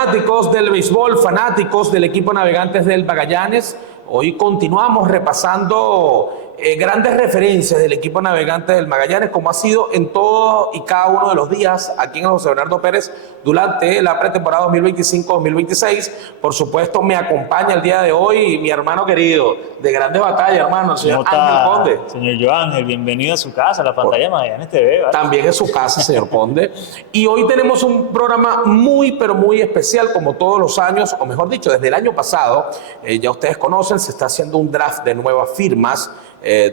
Fanáticos del béisbol, fanáticos del equipo Navegantes del Magallanes, hoy continuamos repasando grandes referencias del equipo Navegantes del Magallanes, como ha sido en todo y cada uno de los días aquí en José Bernardo Pérez durante la pretemporada 2025-2026. Por supuesto, me acompaña el día de hoy mi hermano querido, de grandes batallas, hermano, el señor Ángel Conde. Señor Joángel, bienvenido a su casa, a la pantalla de Magallanes TV, ¿vale? También es su casa, señor Conde. Y hoy tenemos un programa muy, pero muy especial, como todos los años, o mejor dicho, desde el año pasado, ya ustedes conocen, se está haciendo un draft de nuevas firmas,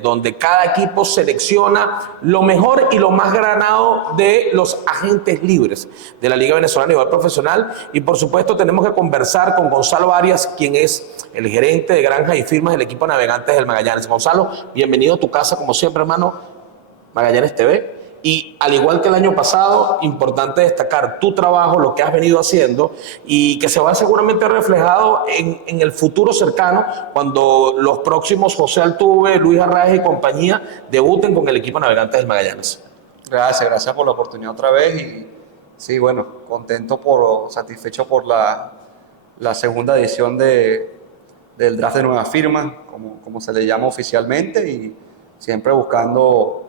donde cada equipo selecciona lo mejor y lo más granado de los agentes libres de la Liga Venezolana a nivel profesional. Y por supuesto tenemos que conversar con Gonzalo Arias, quien es el gerente de granjas y firmas del equipo Navegantes del Magallanes. Gonzalo, bienvenido a tu casa, como siempre, hermano, Magallanes TV. Y al igual que el año pasado, importante destacar tu trabajo, lo que has venido haciendo y que se va seguramente reflejado en el futuro cercano cuando los próximos José Altuve, Luis Arraez y compañía debuten con el equipo Navegantes del Magallanes. Gracias por la oportunidad otra vez y sí, bueno, satisfecho por la segunda edición del draft de nuevas firmas, como se le llama oficialmente, y siempre buscando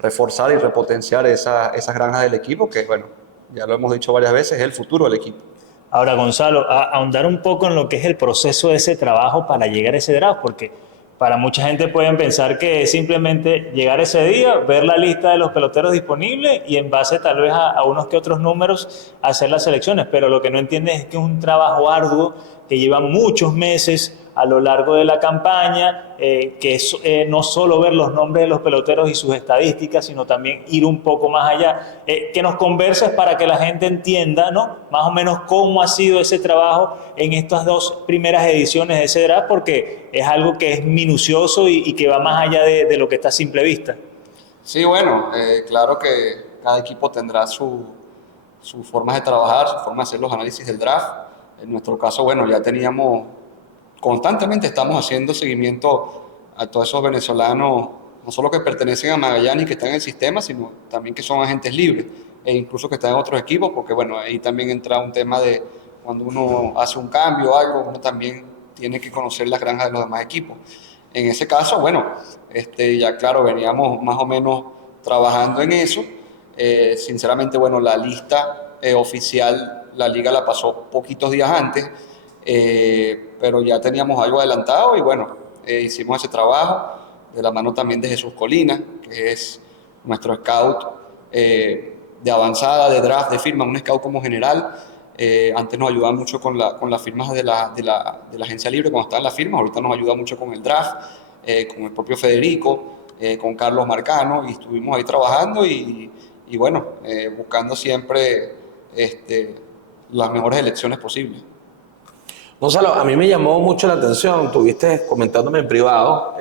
reforzar y repotenciar esas granjas del equipo, que bueno, ya lo hemos dicho varias veces, es el futuro del equipo. Ahora, Gonzalo, ahondar un poco en lo que es el proceso de ese trabajo para llegar a ese draft, porque para mucha gente pueden pensar que es simplemente llegar ese día, ver la lista de los peloteros disponibles y en base tal vez a unos que otros números hacer las selecciones, pero lo que no entienden es que es un trabajo arduo que lleva muchos meses a lo largo de la campaña, que es no solo ver los nombres de los peloteros y sus estadísticas, sino también ir un poco más allá. Que nos converses para que la gente entienda, ¿no?, más o menos cómo ha sido ese trabajo en estas dos primeras ediciones de ese draft, porque es algo que es minucioso y que va más allá de lo que está a simple vista. Sí, bueno, claro que cada equipo tendrá sus formas de trabajar, su forma de hacer los análisis del draft. En nuestro caso, bueno, ya constantemente estamos haciendo seguimiento a todos esos venezolanos, no solo que pertenecen a Magallanes y que están en el sistema, sino también que son agentes libres e incluso que están en otros equipos, porque bueno, ahí también entra un tema de cuando uno hace un cambio o algo, uno también tiene que conocer las granjas de los demás equipos. En ese caso, bueno, ya claro, veníamos más o menos trabajando en eso. Sinceramente, bueno, la lista oficial, la liga la pasó poquitos días antes, pero ya teníamos algo adelantado y bueno, hicimos ese trabajo de la mano también de Jesús Colina, que es nuestro scout de avanzada, de draft, de firma, un scout como general. Antes nos ayudaba mucho con las firmas de la agencia libre cuando estaban las firmas, ahorita nos ayuda mucho con el draft, con el propio Federico, con Carlos Marcano, y estuvimos ahí trabajando y bueno, buscando siempre las mejores elecciones posibles. Gonzalo, a mí me llamó mucho la atención, tuviste comentándome en privado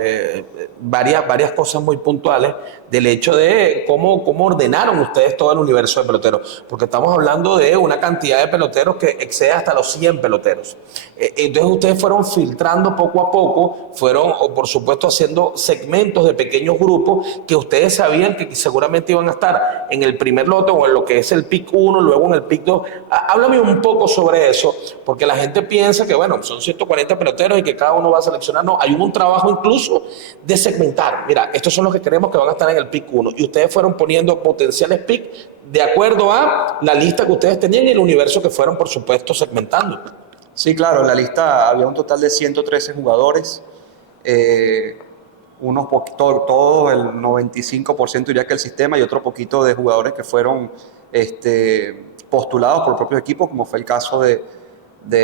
varias cosas muy puntuales del hecho de cómo ordenaron ustedes todo el universo de peloteros, porque estamos hablando de una cantidad de peloteros que excede hasta los 100 peloteros. Entonces ustedes fueron filtrando poco a poco, fueron por supuesto haciendo segmentos de pequeños grupos que ustedes sabían que seguramente iban a estar en el primer lote o en lo que es el pick 1, luego en el pick 2. Háblame un poco sobre eso, porque la gente piensa que bueno, son 140 peloteros y que cada uno va a seleccionar. No, hay un trabajo incluso de segmentar. Mira, estos son los que queremos que van a estar en el pick 1 y ustedes fueron poniendo potenciales pick de acuerdo a la lista que ustedes tenían y el universo que fueron por supuesto segmentando. Sí, claro, en la lista había un total de 113 jugadores, todos el 95% diría que el sistema, y otro poquito de jugadores que fueron postulados por propios equipos, como fue el caso de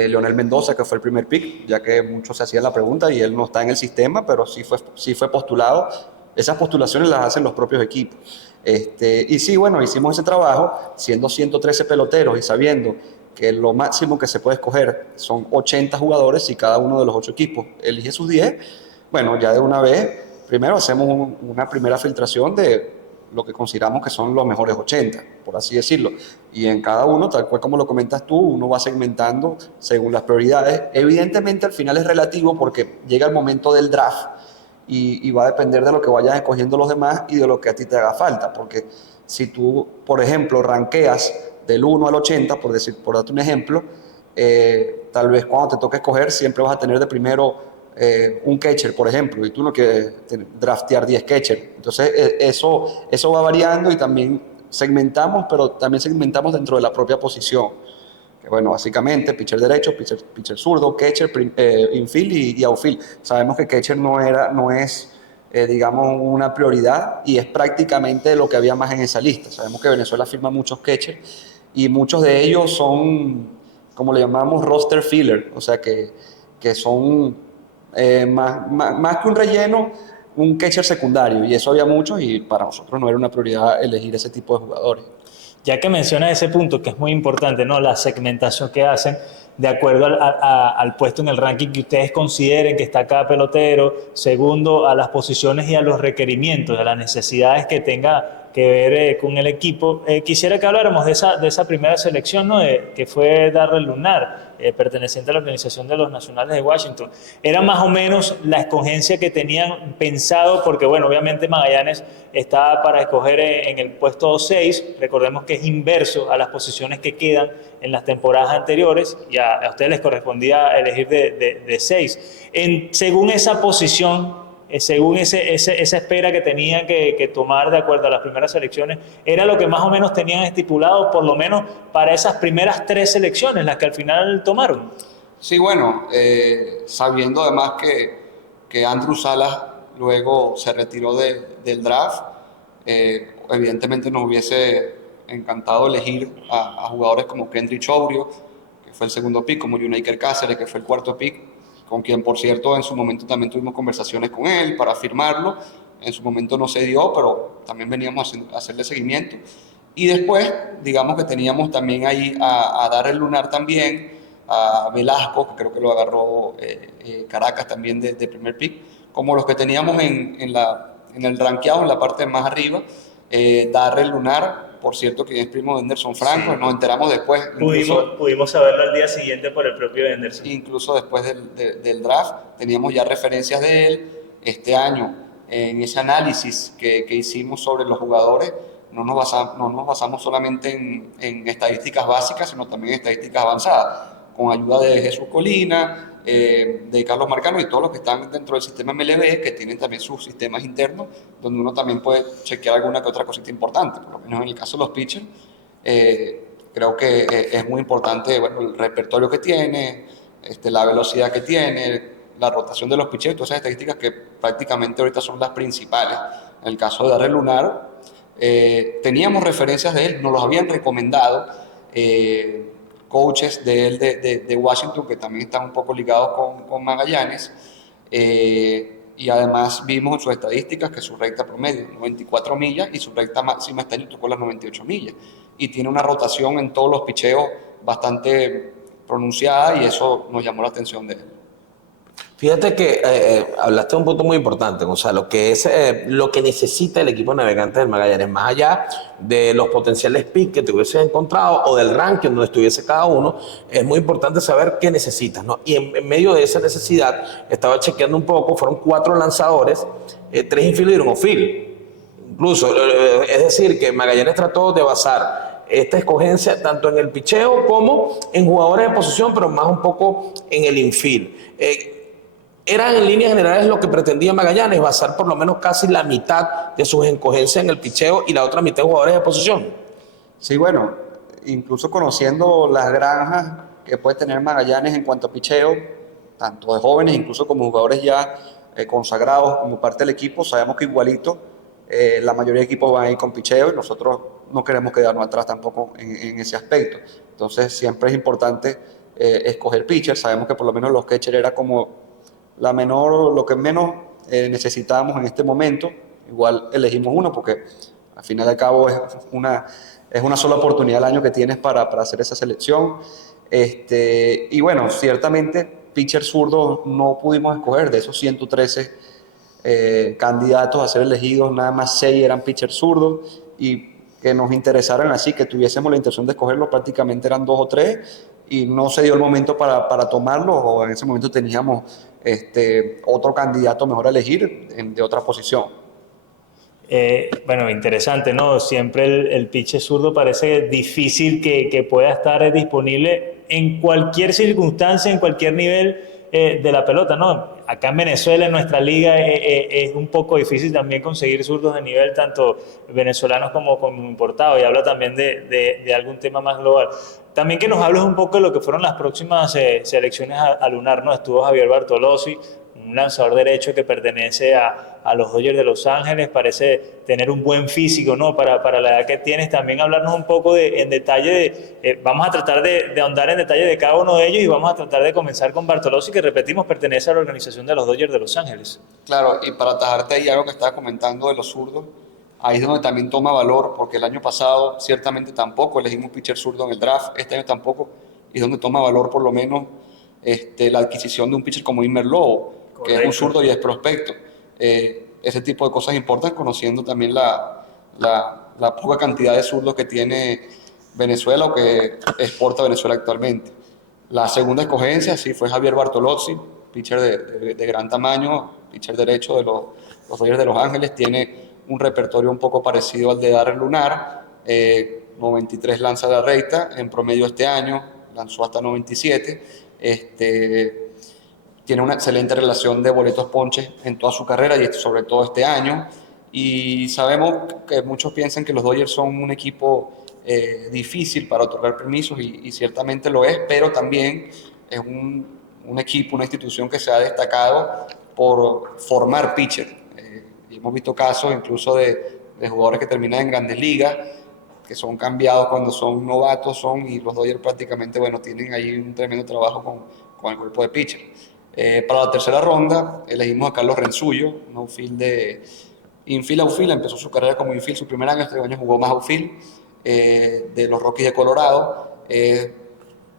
Leonel Mendoza, que fue el primer pick, ya que muchos se hacían la pregunta y él no está en el sistema, pero sí fue postulado. Esas postulaciones las hacen los propios equipos. Y sí, bueno, hicimos ese trabajo, siendo 113 peloteros y sabiendo que lo máximo que se puede escoger son 80 jugadores y cada uno de los 8 equipos elige sus 10. Bueno, ya de una vez, primero hacemos una primera filtración de lo que consideramos que son los mejores 80, por así decirlo. Y en cada uno, tal cual como lo comentas tú, uno va segmentando según las prioridades. Evidentemente, al final es relativo porque llega el momento del draft y va a depender de lo que vayan escogiendo los demás y de lo que a ti te haga falta. Porque si tú, por ejemplo, ranqueas del 1 al 80, por darte un ejemplo, tal vez cuando te toque escoger siempre vas a tener de primero un catcher, por ejemplo, y tú no quieres draftear 10 catchers. Entonces eso va variando y también segmentamos, pero también segmentamos dentro de la propia posición. Que bueno, básicamente pitcher derecho, pitcher zurdo, catcher, infield y outfield. Sabemos que catcher no es digamos, una prioridad y es prácticamente lo que había más en esa lista. Sabemos que Venezuela firma muchos catchers y muchos de ellos son, como le llamamos, roster filler, o sea que son más que un relleno, un catcher secundario, y eso había muchos y para nosotros no era una prioridad elegir ese tipo de jugadores. Ya que mencionas ese punto, que es muy importante, ¿no? La segmentación que hacen de acuerdo al puesto en el ranking que ustedes consideren que está cada pelotero, segundo, a las posiciones y a los requerimientos, a las necesidades que tenga que ver con el equipo. Quisiera que habláramos de esa primera selección, ¿no? Que fue Darrell Lunar, perteneciente a la Organización de los Nacionales de Washington. Era más o menos la escogencia que tenían pensado, porque bueno, obviamente Magallanes estaba para escoger en el puesto 6, recordemos que es inverso a las posiciones que quedan en las temporadas anteriores, y a ustedes les correspondía elegir de 6. Según esa posición, según esa espera que tenían que tomar de acuerdo a las primeras selecciones, era lo que más o menos tenían estipulado, por lo menos para esas primeras 3 selecciones, las que al final tomaron. Sí, bueno, sabiendo además que Andrew Salas luego se retiró del draft, evidentemente nos hubiese encantado elegir a jugadores como Kendrick Chourio, que fue el segundo pick, como Juniker Cáceres, que fue el cuarto pick, con quien, por cierto, en su momento también tuvimos conversaciones con él para firmarlo. En su momento no se dio, pero también veníamos a hacerle seguimiento. Y después, digamos que teníamos también ahí a Darrell Lunar también, a Velasco, que creo que lo agarró Caracas también de primer pick, como los que teníamos en el rankeado, en la parte más arriba. Darrell Lunar, por cierto, que es primo de Anderson Franco, sí. Nos enteramos después. Pudimos saberlo al día siguiente por el propio Anderson. Incluso después del draft, teníamos ya referencias de él. Este año, en ese análisis que hicimos sobre los jugadores, no nos basamos solamente en estadísticas básicas, sino también en estadísticas avanzadas, con ayuda de Jesús Colina, de Carlos Marcano y todos los que están dentro del sistema MLB, que tienen también sus sistemas internos, donde uno también puede chequear alguna que otra cosita importante. Por lo menos en el caso de los pitchers, creo que es muy importante, bueno, el repertorio que tiene, la velocidad que tiene, la rotación de los pitchers, todas esas estadísticas que prácticamente ahorita son las principales. En el caso de Darrell Lunar, teníamos referencias de él, nos los habían recomendado coaches de él de Washington, que también están un poco ligados con Magallanes, y además vimos en sus estadísticas que su recta promedio 94 millas y su recta máxima este año tocó las 98 millas, y tiene una rotación en todos los picheos bastante pronunciada, y eso nos llamó la atención de él. Fíjate que hablaste de un punto muy importante, Gonzalo, que es lo que necesita el equipo navegante del Magallanes, más allá de los potenciales picks que te hubieses encontrado o del ranking donde estuviese cada uno, es muy importante saber qué necesitas, ¿no? Y en medio de esa necesidad, estaba chequeando un poco, fueron 4 lanzadores, 3 infield y un outfield. Incluso, es decir, que Magallanes trató de basar esta escogencia tanto en el picheo como en jugadores de posición, pero más un poco en el infield. Eran en líneas generales lo que pretendía Magallanes, basar por lo menos casi la mitad de sus escogencias en el picheo y la otra mitad en jugadores de posición. Sí, bueno, incluso conociendo las granjas que puede tener Magallanes en cuanto a picheo, tanto de jóvenes, incluso como jugadores ya consagrados como parte del equipo, sabemos que igualito la mayoría de equipos van a ir con picheo y nosotros no queremos quedarnos atrás tampoco en ese aspecto. Entonces siempre es importante escoger pitcher. Sabemos que por lo menos los catchers era como lo que menos necesitábamos en este momento. Igual elegimos uno porque al final de cabo es una sola oportunidad al año que tienes para hacer esa selección. Y bueno, ciertamente pitcher zurdo no pudimos escoger. De esos 113 candidatos a ser elegidos, nada más 6 eran pitcher zurdos, y que nos interesaran así, que tuviésemos la intención de escogerlo, prácticamente eran 2 o 3, y no se dio el momento para tomarlo, o en ese momento teníamos otro candidato mejor a elegir de otra posición. Bueno, interesante, ¿no? Siempre el pitcher zurdo parece difícil que pueda estar disponible en cualquier circunstancia, en cualquier nivel de la pelota, ¿no? Acá en Venezuela, en nuestra liga, es un poco difícil también conseguir zurdos de nivel, tanto venezolanos como importados, y habla también de algún tema más global. También que nos hables un poco de lo que fueron las próximas selecciones a Lunar, ¿no? Estuvo Javier Bartolozzi, un lanzador derecho que pertenece a los Dodgers de Los Ángeles, parece tener un buen físico, ¿no? Para la edad que tienes. También hablarnos un poco en detalle vamos a tratar de ahondar en detalle de cada uno de ellos, y vamos a tratar de comenzar con Bartolozzi, que repetimos, pertenece a la organización de los Dodgers de Los Ángeles. Claro, y para atajarte ahí algo que estaba comentando de los zurdos, ahí es donde también toma valor, porque el año pasado ciertamente tampoco elegimos pitcher zurdo en el draft, este año tampoco, y es donde toma valor por lo menos la adquisición de un pitcher como Immer Lowe, que es un zurdo y es prospecto. Ese tipo de cosas importan, conociendo también la poca cantidad de zurdos que tiene Venezuela o que exporta Venezuela actualmente. La segunda escogencia sí fue Javier Bartolozzi, pitcher de gran tamaño, pitcher derecho de los Dodgers de Los Ángeles. Tiene un repertorio un poco parecido al de Darrell Lunar, 93 lanza de recta en promedio este año, lanzó hasta 97. Tiene una excelente relación de boletos ponches en toda su carrera y sobre todo este año. Y sabemos que muchos piensan que los Dodgers son un equipo difícil para otorgar permisos, y ciertamente lo es, pero también es un equipo, una institución que se ha destacado por formar pitcher. Y hemos visto casos incluso de jugadores que terminan en grandes ligas, que son cambiados cuando son novatos, y los Dodgers prácticamente, bueno, tienen ahí un tremendo trabajo con el cuerpo de pitcher. Para la tercera ronda elegimos a Carlos Rensullo, un outfield de infield a outfield. Empezó su carrera como infield su primer año, este año jugó más outfield, de los Rockies de Colorado.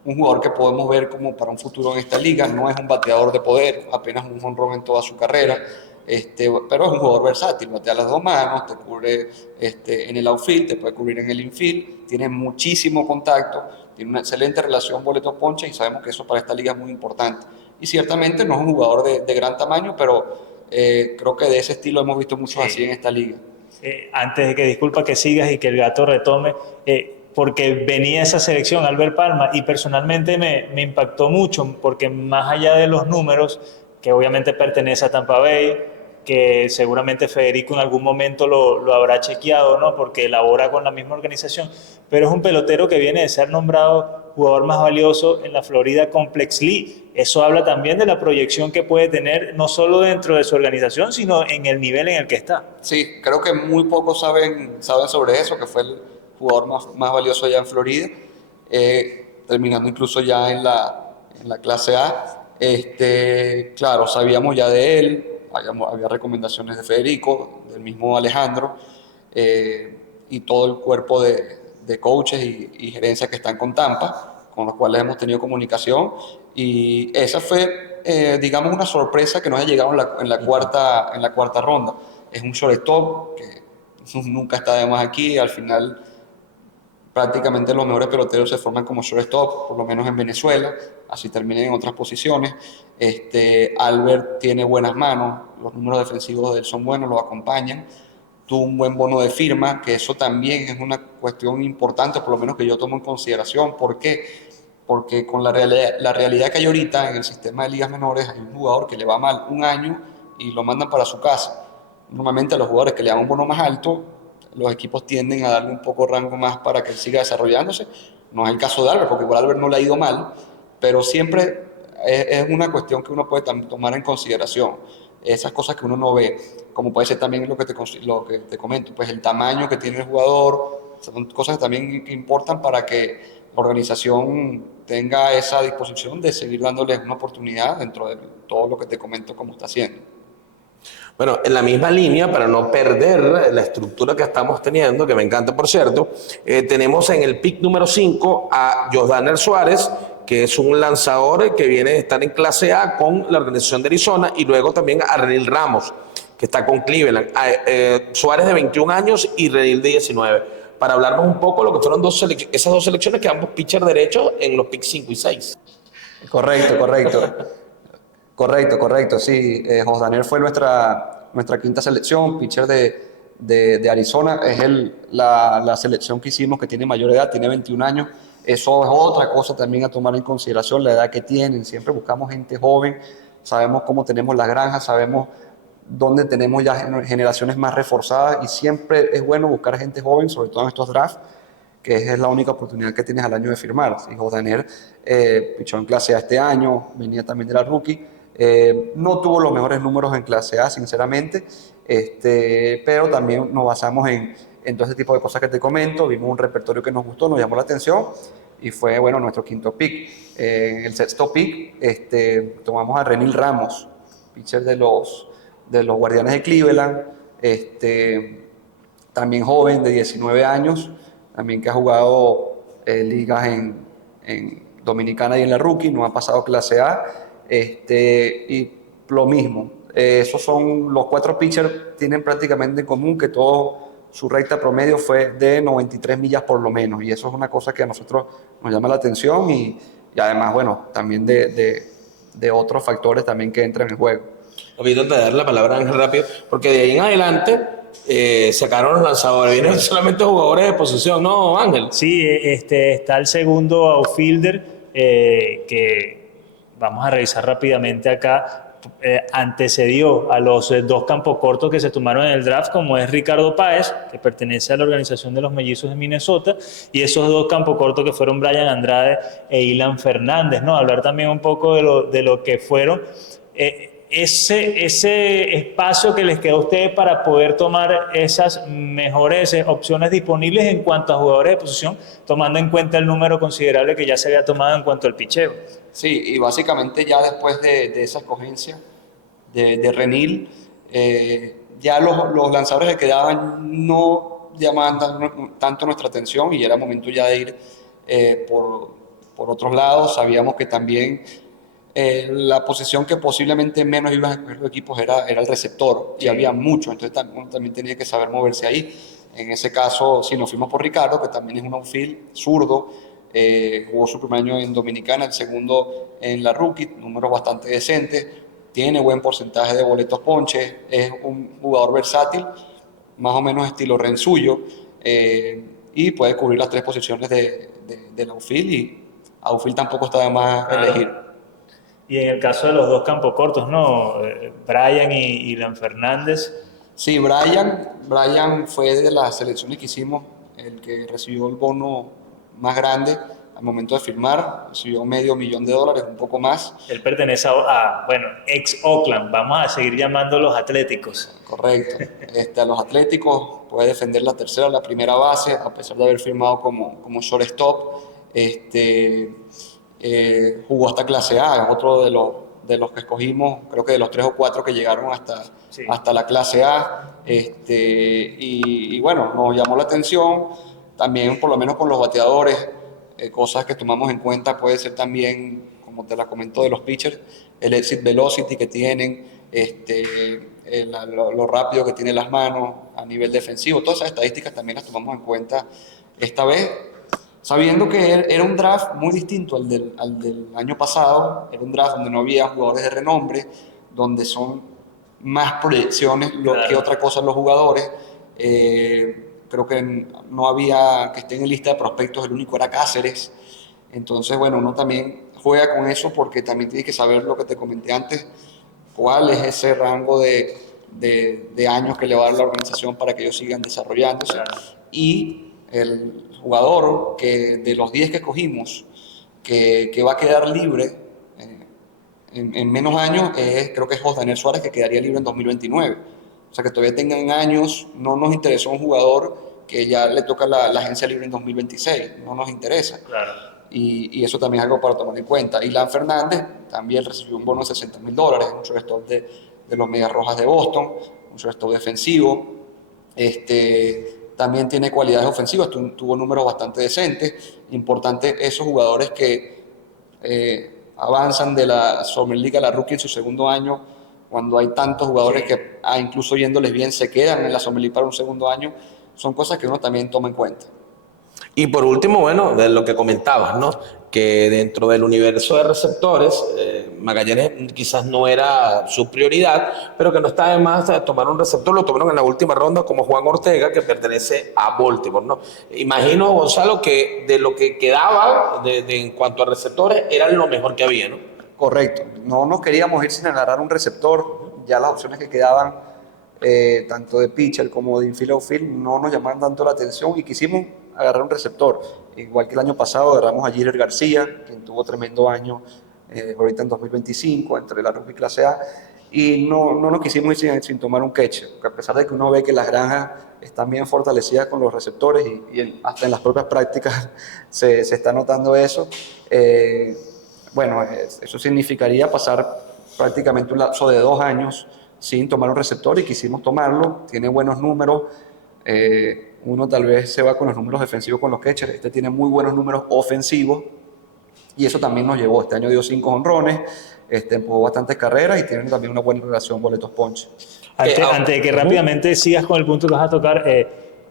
Un jugador que podemos ver como para un futuro en esta liga. No es un bateador de poder, apenas un jonrón en toda su carrera, pero es un jugador versátil, batea las dos manos, te cubre en el outfield, te puede cubrir en el infield, tiene muchísimo contacto, tiene una excelente relación boletos-ponche, y sabemos que eso para esta liga es muy importante. Y ciertamente no es un jugador de gran tamaño, pero creo que de ese estilo hemos visto muchos así en esta liga. Antes de que, disculpa que sigas y que el gato retome, porque venía esa selección, Albert Palma, y personalmente me impactó mucho, porque más allá de los números, que obviamente pertenece a Tampa Bay, que seguramente Federico en algún momento lo habrá chequeado, ¿no? Porque elabora con la misma organización, pero es un pelotero que viene de ser nombrado jugador más valioso en la Florida Complex League. Eso habla también de la proyección que puede tener, no solo dentro de su organización, sino en el nivel en el que está. Sí, creo que muy pocos saben sobre eso, que fue el jugador más valioso allá en Florida, terminando incluso ya en la clase A. Claro, sabíamos ya de él, había recomendaciones de Federico, del mismo Alejandro, y todo el cuerpo de coaches y gerencia que están con Tampa, con los cuales hemos tenido comunicación, y esa fue, digamos, una sorpresa que nos ha llegado en la cuarta ronda. Es un shortstop que nunca está de más aquí. Al final prácticamente los mejores peloteros se forman como shortstop, por lo menos en Venezuela, así terminan en otras posiciones. Albert tiene buenas manos, los números defensivos de él son buenos, lo acompañan. Tuvo un buen bono de firma, que eso también es una cuestión importante, por lo menos que yo tomo en consideración. ¿Por qué? Porque con la realidad que hay ahorita en el sistema de ligas menores, hay un jugador que le va mal un año y lo mandan para su casa. Normalmente a los jugadores que le dan un bono más alto, los equipos tienden a darle un poco rango más para que él siga desarrollándose. No es el caso de Albert, porque igual Albert no le ha ido mal, pero siempre es una cuestión que uno puede tomar en consideración. Esas cosas que uno no ve, como puede ser también lo que te comento, pues el tamaño que tiene el jugador, son cosas que también importan para que la organización tenga esa disposición de seguir dándoles una oportunidad dentro de todo lo que te comento como está haciendo. Bueno, en la misma línea, para no perder la estructura que estamos teniendo, que me encanta por cierto, tenemos en el pick número 5 a Josdaner Suárez, que es un lanzador que viene de estar en clase A con la organización de Arizona, y luego también a Renil Ramos, que está con Cleveland. Suárez de 21 años y Renil de 19. Para hablarnos un poco de lo que fueron esas dos selecciones, que ambos pitchers derechos en los picks 5 y 6. Correcto, sí. Josdaner fue nuestra quinta selección, pitcher de Arizona. Es la selección que hicimos que tiene mayor edad, tiene 21 años. Eso es otra cosa también a tomar en consideración, la edad que tienen. Siempre buscamos gente joven, sabemos cómo tenemos las granjas, sabemos dónde tenemos ya generaciones más reforzadas y siempre es bueno buscar gente joven, sobre todo en estos drafts, que es la única oportunidad que tienes al año de firmar. Y Josdaner pichó en clase A este año, venía también de la rookie, no tuvo los mejores números en clase A, sinceramente, pero también nos basamos en todo ese tipo de cosas que te comento, vimos un repertorio que nos gustó, nos llamó la atención y fue, bueno, nuestro quinto pick. En el sexto pick tomamos a Renil Ramos, pitcher de los Guardianes de Cleveland, también joven de 19 años, también que ha jugado ligas en Dominicana y en la rookie, no ha pasado clase A, y lo mismo. Esos son los 4 pitchers, tienen prácticamente en común que todo su recta promedio fue de 93 millas por lo menos, y eso es una cosa que a nosotros nos llama la atención y además, bueno, también de otros factores también que entran en el juego. Olvido de dar la palabra a Ángel rápido, porque de ahí en adelante sacaron los lanzadores, vienen solamente jugadores de posición, ¿no, Ángel? Sí, está el segundo outfielder que vamos a revisar rápidamente acá. Antecedió a los 2 campos cortos que se tomaron en el draft, como es Ricardo Páez, que pertenece a la organización de los Mellizos de Minnesota, y esos 2 campos cortos que fueron Brian Andrade e Ilan Fernández, ¿no? Hablar también un poco de lo que fueron ese espacio que les quedó a ustedes para poder tomar esas mejores opciones disponibles en cuanto a jugadores de posición, tomando en cuenta el número considerable que ya se había tomado en cuanto al picheo. Sí, y básicamente ya después de esa escogencia de Renil, ya los lanzadores que quedaban no llamaban tanto nuestra atención y era momento ya de ir por otros lados. Sabíamos que también la posición que posiblemente menos iban a escoger los equipos era el receptor, y había mucho, entonces uno también tenía que saber moverse ahí. En ese caso, sí, nos fuimos por Ricardo, que también es un outfield zurdo, jugó su primer año en Dominicana, el segundo en la rookie, números bastante decentes, tiene buen porcentaje de boletos ponches, es un jugador versátil, más o menos estilo Rensuyo, y puede cubrir las 3 posiciones del outfield, y outfield tampoco está de más elegir. Y en el caso de los 2 campos cortos, ¿no? Brian y Ilan Fernández. Sí, Brian fue de las selecciones que hicimos el que recibió el bono más grande al momento de firmar, recibió $500,000, un poco más. Él pertenece bueno, ex Oakland, vamos a seguir llamando los Atléticos. Correcto. A los Atléticos puede defender la tercera o la primera base, a pesar de haber firmado como shortstop. Jugó hasta clase A, es otro de los que escogimos, creo que de los 3 o 4 que llegaron hasta la clase A. Y bueno, nos llamó la atención. También, por lo menos con los bateadores, cosas que tomamos en cuenta puede ser también, como te la comento de los pitchers, el exit velocity que tienen, lo rápido que tienen las manos a nivel defensivo. Todas esas estadísticas también las tomamos en cuenta esta vez, sabiendo que era un draft muy distinto al del año pasado. Era un draft donde no había jugadores de renombre, donde son más proyecciones que otra cosa los jugadores. Creo que no había que esté en lista de prospectos, el único era Cáceres. Entonces, bueno, uno también juega con eso porque también tiene que saber lo que te comenté antes, cuál es ese rango de años que le va a dar la organización para que ellos sigan desarrollándose. Y el jugador que de los 10 que cogimos, que va a quedar libre en menos años, creo que es Josdaner Suárez, que quedaría libre en 2029. O sea que todavía tengan años. No nos interesó un jugador que ya le toca la agencia libre en 2026, no nos interesa. Claro. Y eso también es algo para tomar en cuenta. Ilan Fernández también recibió un bono de $60,000, un shortstop de los Medias Rojas de Boston, un shortstop defensivo. También tiene cualidades ofensivas, tuvo números bastante decentes. Importante esos jugadores que avanzan de la Summer League a la rookie en su segundo año, cuando hay tantos jugadores que incluso yéndoles bien se quedan en la Summer League para un segundo año. Son cosas que uno también toma en cuenta. Y por último, bueno, de lo que comentabas, ¿no? que dentro del universo de receptores, Magallanes quizás no era su prioridad, pero que no está de más tomar un receptor. Lo tomaron en la última ronda como Juan Ortega, que pertenece a Baltimore, ¿no? Imagino, Gonzalo, que de lo que quedaba en cuanto a receptores era lo mejor que había, ¿no? Correcto. No nos queríamos ir sin agarrar un receptor. Ya las opciones que quedaban, tanto de pitcher como de infield outfield, no nos llamaban tanto la atención y quisimos agarrar un receptor. Igual que el año pasado agarramos a Jeter García, quien tuvo tremendo año ahorita en 2025 entre la rugby clase A, y no nos quisimos ir sin tomar un catcher, porque a pesar de que uno ve que las granjas están bien fortalecidas con los receptores hasta en las propias prácticas se está notando eso, bueno, eso significaría pasar prácticamente un lapso de 2 años sin tomar un receptor y quisimos tomarlo. Tiene buenos números. Uno tal vez se va con los números defensivos con los catchers. Este tiene muy buenos números ofensivos y eso también nos llevó. Este año dio 5 jonrones, empujó bastantes carreras y tiene también una buena relación boletos-ponche. Antes de que rápidamente sigas con el punto que vas a tocar,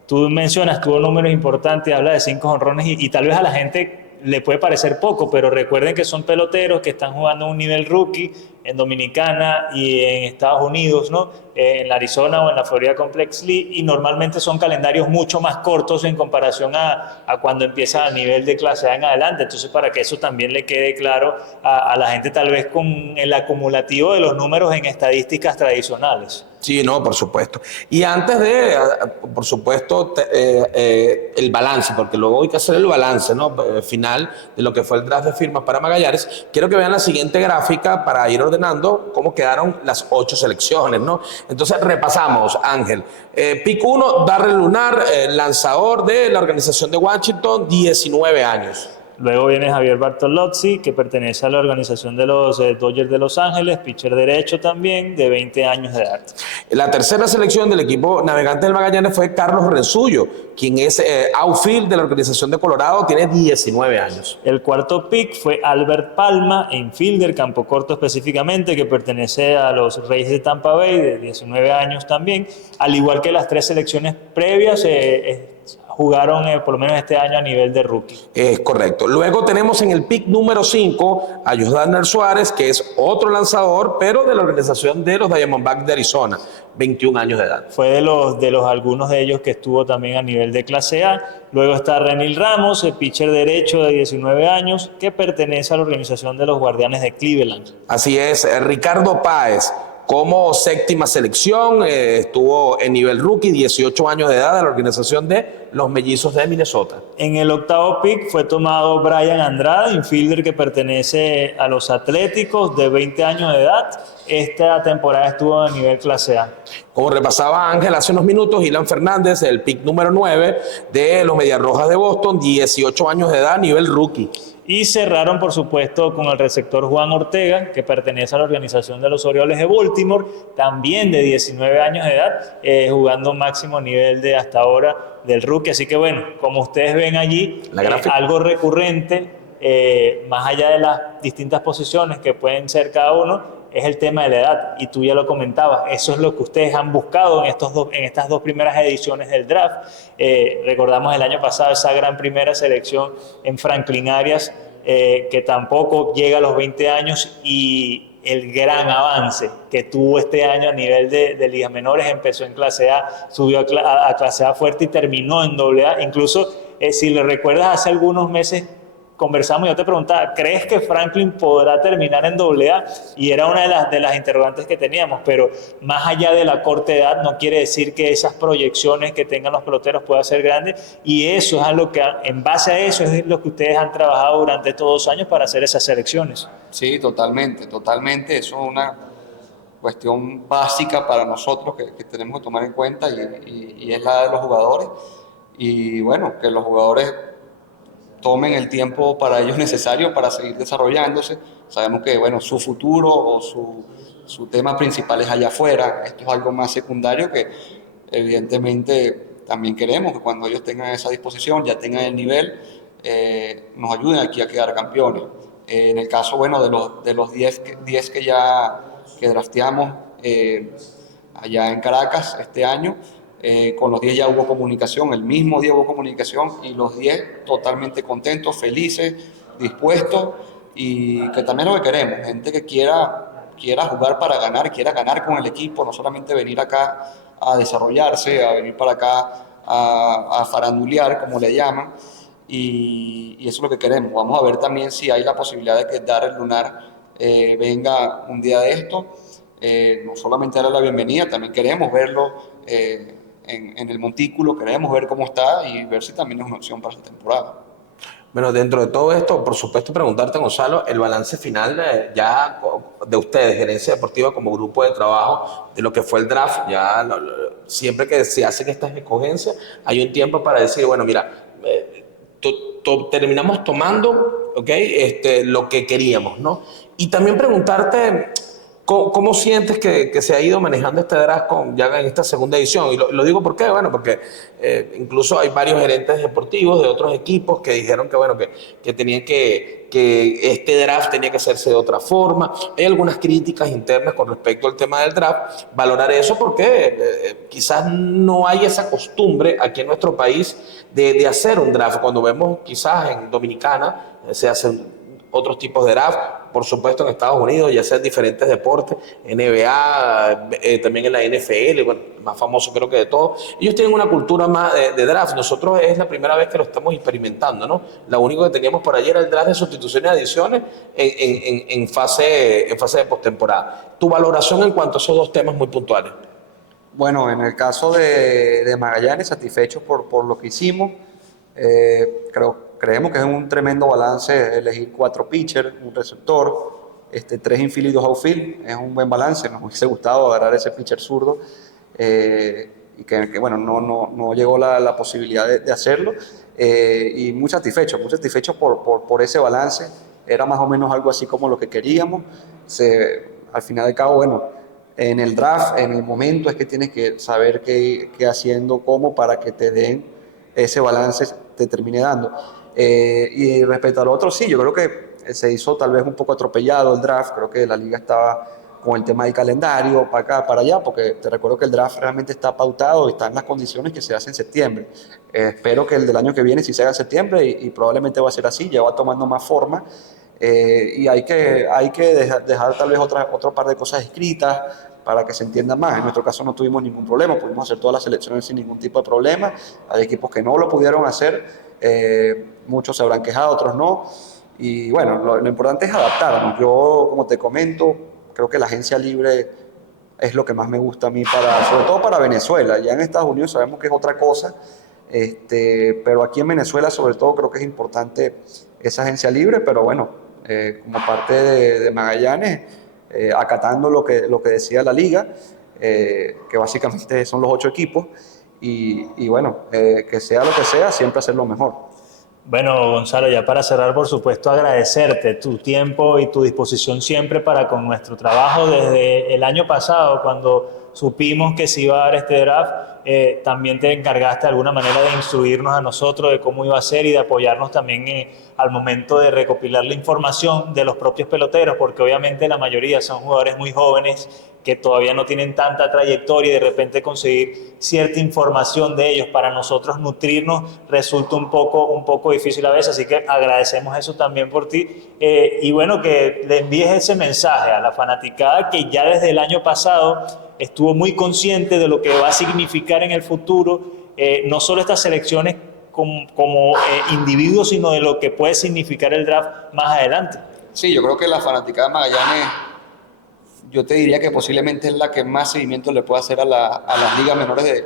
tú mencionas, tuvo números importantes, habla de 5 jonrones y tal vez a la gente le puede parecer poco, pero recuerden que son peloteros que están jugando a un nivel rookie en Dominicana y en Estados Unidos, ¿no? En la Arizona o en la Florida Complex League, y normalmente son calendarios mucho más cortos en comparación a cuando empieza a nivel de clase A en adelante. Entonces, para que eso también le quede claro a la gente, tal vez con el acumulativo de los números en estadísticas tradicionales. Sí, no, por supuesto. Y antes de, por supuesto, el balance, porque luego hay que hacer el balance, ¿no? Final de lo que fue el draft de firmas para Magallanes, quiero que vean la siguiente gráfica para ir ordenando cómo quedaron las 8 selecciones, ¿no? Entonces repasamos, Ángel. Pick 1, Darrell Lunar, lanzador de la organización de Washington, 19 años. Luego viene Javier Bartolozzi, que pertenece a la organización de los Dodgers de Los Ángeles, pitcher derecho también, de 20 años de edad. La tercera selección del equipo navegante del Magallanes fue Carlos Rensullo, quien es outfield de la organización de Colorado, tiene 19 años. El cuarto pick fue Albert Palma, infielder, campo corto específicamente, que pertenece a los Reyes de Tampa Bay, de 19 años también, al igual que las 3 selecciones previas, jugaron por lo menos este año a nivel de rookie. Es correcto. Luego tenemos en el pick número 5 a Josdaner Suárez, que es otro lanzador, pero de la organización de los Diamondbacks de Arizona, 21 años de edad. Fue de los algunos de ellos que estuvo también a nivel de clase A. Luego está Renil Ramos, el pitcher derecho de 19 años, que pertenece a la organización de los Guardianes de Cleveland. Así es, Ricardo Páez, como séptima selección, estuvo en nivel rookie, 18 años de edad, de la organización de los Mellizos de Minnesota. En el octavo pick fue tomado Brian Andrade, infielder que pertenece a los Atléticos, de 20 años de edad. Esta temporada estuvo a nivel clase A. Como repasaba Ángel hace unos minutos, Ilan Fernández, el pick número 9 de los Medias Rojas de Boston, 18 años de edad, nivel rookie. Y cerraron, por supuesto, con el receptor Juan Ortega, que pertenece a la organización de los Orioles de Baltimore, también de 19 años de edad, jugando máximo nivel de hasta ahora del rookie. Así que bueno, como ustedes ven allí, algo recurrente, más allá de las distintas posiciones que pueden ser cada uno, es el tema de la edad, y tú ya lo comentabas, eso es lo que ustedes han buscado en estas 2 primeras ediciones del draft. Recordamos el año pasado esa gran primera selección en Franklin Arias, que tampoco llega a los 20 años, y el gran avance que tuvo este año a nivel de ligas menores, empezó en clase A, subió a clase A fuerte y terminó en AA. Incluso, si le recuerdas, hace algunos meses conversamos y yo te preguntaba, ¿crees que Franklin podrá terminar en AA? Y era una de las interrogantes que teníamos, pero más allá de la corta edad no quiere decir que esas proyecciones que tengan los peloteros puedan ser grandes, y eso es algo que, en base a eso, es lo que ustedes han trabajado durante estos 2 años para hacer esas selecciones. Sí, totalmente. Eso es una cuestión básica para nosotros que tenemos que tomar en cuenta, y es la de los jugadores. Y bueno, que los jugadores tomen el tiempo para ellos necesario para seguir desarrollándose. Sabemos que bueno, su futuro o su tema principal es allá afuera. Esto es algo más secundario que evidentemente también queremos que cuando ellos tengan esa disposición, ya tengan el nivel, nos ayuden aquí a quedar campeones. En el caso bueno, de los 10 que drafteamos allá en Caracas este año, con los 10 ya hubo comunicación, el mismo día hubo comunicación, y los 10 totalmente contentos, felices, dispuestos y que también es lo que queremos, gente que quiera jugar para ganar, quiera ganar con el equipo, no solamente venir acá a desarrollarse, a venir para acá a farandulear, como le llaman, y eso es lo que queremos. Vamos a ver también si hay la posibilidad de que Darrell Lunar venga un día de esto. No solamente darle la bienvenida, también queremos verlo en el montículo, queremos ver cómo está y ver si también es una opción para esta temporada. Bueno, dentro de todo esto, por supuesto, preguntarte, Gonzalo, el balance final de ustedes, Gerencia Deportiva como grupo de trabajo, de lo que fue el draft, siempre que se hacen estas escogencias, hay un tiempo para decir, bueno, mira, terminamos tomando, ¿ok? Lo que queríamos, ¿no? Y también preguntarte, ¿cómo sientes que se ha ido manejando este draft ya en esta segunda edición? Y lo digo ¿por qué? Bueno, porque incluso hay varios gerentes deportivos de otros equipos que dijeron que, bueno, que tenían que este draft tenía que hacerse de otra forma. Hay algunas críticas internas con respecto al tema del draft. Valorar eso porque quizás no hay esa costumbre aquí en nuestro país de hacer un draft. Cuando vemos quizás en Dominicana se hacen otros tipos de draft, por supuesto en Estados Unidos, ya sea en diferentes deportes, NBA, también en la NFL, bueno, más famoso creo que de todos. Ellos tienen una cultura más de draft. Nosotros es la primera vez que lo estamos experimentando, ¿no? Lo único que teníamos por allí era el draft de sustituciones y adiciones en fase de postemporada. Tu valoración en cuanto a esos dos temas muy puntuales. Bueno, en el caso de Magallanes, satisfechos por lo que hicimos. Creemos que es un tremendo balance elegir 4 pitchers, un receptor, 3 infield y 2 outfield. Es un buen balance. Nos hubiese gustado agarrar ese pitcher zurdo y que, bueno, no llegó la posibilidad de hacerlo. Y muy satisfechos por ese balance. Era más o menos algo así como lo que queríamos. Al final de cabo, bueno, en el draft, en el momento es que tienes que saber qué haciendo, cómo, para que te den ese balance, te termine dando. Y respecto al otro, sí, yo creo que se hizo tal vez un poco atropellado el draft. Creo que la liga estaba con el tema del calendario, para acá, para allá, porque te recuerdo que el draft realmente está pautado y está en las condiciones que se hace en septiembre. Espero que el del año que viene sí se haga en septiembre y probablemente va a ser así, ya va tomando más forma. Y hay que dejar tal vez otro par de cosas escritas para que se entienda más. En nuestro caso no tuvimos ningún problema, pudimos hacer todas las selecciones sin ningún tipo de problema. Hay equipos que no lo pudieron hacer, muchos se habrán quejado, otros no. Y bueno, lo importante es adaptarnos. Yo, como te comento, creo que la agencia libre es lo que más me gusta a mí, sobre todo para Venezuela. Ya en Estados Unidos sabemos que es otra cosa, pero aquí en Venezuela sobre todo creo que es importante esa agencia libre, pero bueno, como parte de Magallanes, acatando lo que decía la liga, que básicamente son los 8 equipos, y bueno, que sea lo que sea, siempre hacer lo mejor. Bueno, Gonzalo, ya para cerrar, por supuesto, agradecerte tu tiempo y tu disposición siempre para con nuestro trabajo desde el año pasado, cuando supimos que se iba a dar este draft. También te encargaste de alguna manera de instruirnos a nosotros de cómo iba a ser y de apoyarnos también al momento de recopilar la información de los propios peloteros, porque obviamente la mayoría son jugadores muy jóvenes que todavía no tienen tanta trayectoria, y de repente conseguir cierta información de ellos para nosotros nutrirnos resulta un poco difícil a veces. Así que agradecemos eso también por ti, y bueno, que le envíes ese mensaje a la fanaticada que ya desde el año pasado estuvo muy consciente de lo que va a significar en el futuro, no solo estas selecciones como individuos, sino de lo que puede significar el draft más adelante. Sí, yo creo que la fanaticada de Magallanes, yo te diría que posiblemente es la que más seguimiento le puede hacer a las ligas menores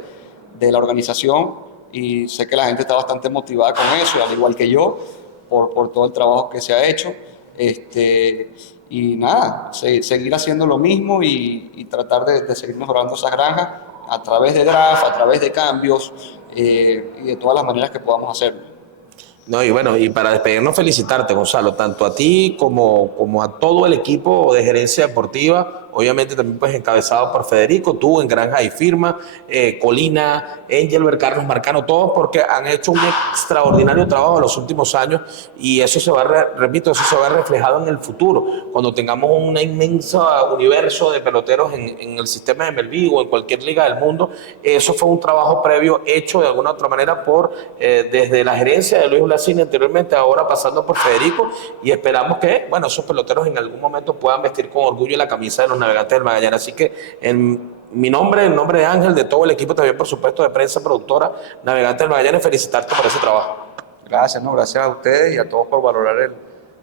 de la organización, y sé que la gente está bastante motivada con eso, al igual que yo, por todo el trabajo que se ha hecho. Y nada, seguir haciendo lo mismo y tratar de seguir mejorando esas granjas a través de draft, a través de cambios, y de todas las maneras que podamos hacerlo. No, y bueno, y para despedirnos, felicitarte, Gonzalo, tanto a ti como a todo el equipo de gerencia deportiva. obviamente también pues encabezado por Federico, tú en Granja y Firma, Colina, Engelbert, Carlos Marcano, todos porque han hecho un extraordinario trabajo en los últimos años y eso se va, repito, eso se va reflejado en el futuro, cuando tengamos un inmenso universo de peloteros en el sistema de MLB o en cualquier liga del mundo. Eso fue un trabajo previo hecho de alguna otra manera por desde la gerencia de Luis Blasini anteriormente, ahora pasando por Federico, y esperamos que, bueno, esos peloteros en algún momento puedan vestir con orgullo la camisa de los Navegantes del Magallanes. Así que en mi nombre, en nombre de Ángel, de todo el equipo también, por supuesto, de prensa, productora, Navegantes del Magallanes, felicitarte por ese trabajo. Gracias, ¿no? Gracias a ustedes y a todos por valorar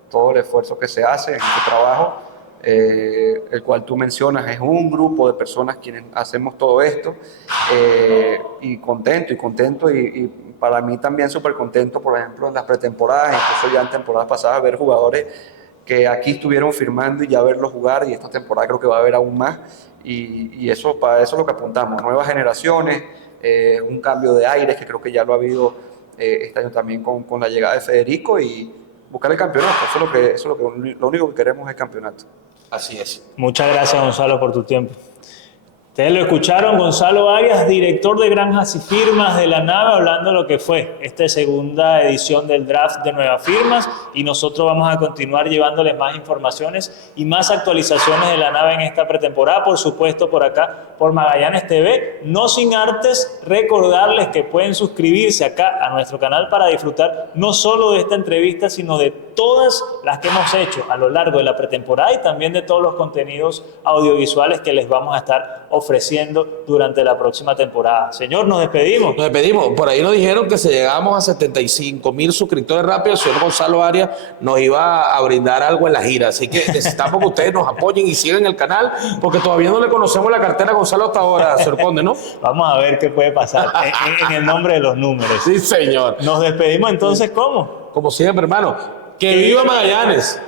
todo el esfuerzo que se hace en este trabajo, el cual tú mencionas. Es un grupo de personas quienes hacemos todo esto, y contento y para mí también súper contento, por ejemplo, en las pretemporadas, incluso ya en temporadas pasadas, ver jugadores que aquí estuvieron firmando y ya verlos jugar, y esta temporada creo que va a haber aún más, y eso, para eso es lo que apuntamos, nuevas generaciones, un cambio de aires que creo que ya lo ha habido este año también con la llegada de Federico, y buscar el campeonato. Lo único que queremos es el campeonato. Así es. Muchas gracias, Gonzalo, por tu tiempo. Ustedes lo escucharon, Gonzalo Arias, director de Granjas y Firmas de La Nave, hablando de lo que fue esta segunda edición del draft de Nuevas Firmas, y nosotros vamos a continuar llevándoles más informaciones y más actualizaciones de La Nave en esta pretemporada, por supuesto por acá, por Magallanes TV. No sin antes recordarles que pueden suscribirse acá a nuestro canal para disfrutar no solo de esta entrevista, sino de todas las que hemos hecho a lo largo de la pretemporada y también de todos los contenidos audiovisuales que les vamos a estar ofreciendo durante la próxima temporada. Señor, nos despedimos. Nos despedimos. Por ahí nos dijeron que si llegamos a 75,000 suscriptores rápidos, el señor Gonzalo Arias nos iba a brindar algo en la gira. Así que necesitamos que ustedes nos apoyen y sigan el canal, porque todavía no le conocemos la cartera a Gonzalo hasta ahora, señor Conde, ¿no? Vamos a ver qué puede pasar en el nombre de los números. Sí, señor. Nos despedimos entonces, ¿cómo? Como siempre, hermano. ¡Que viva Magallanes!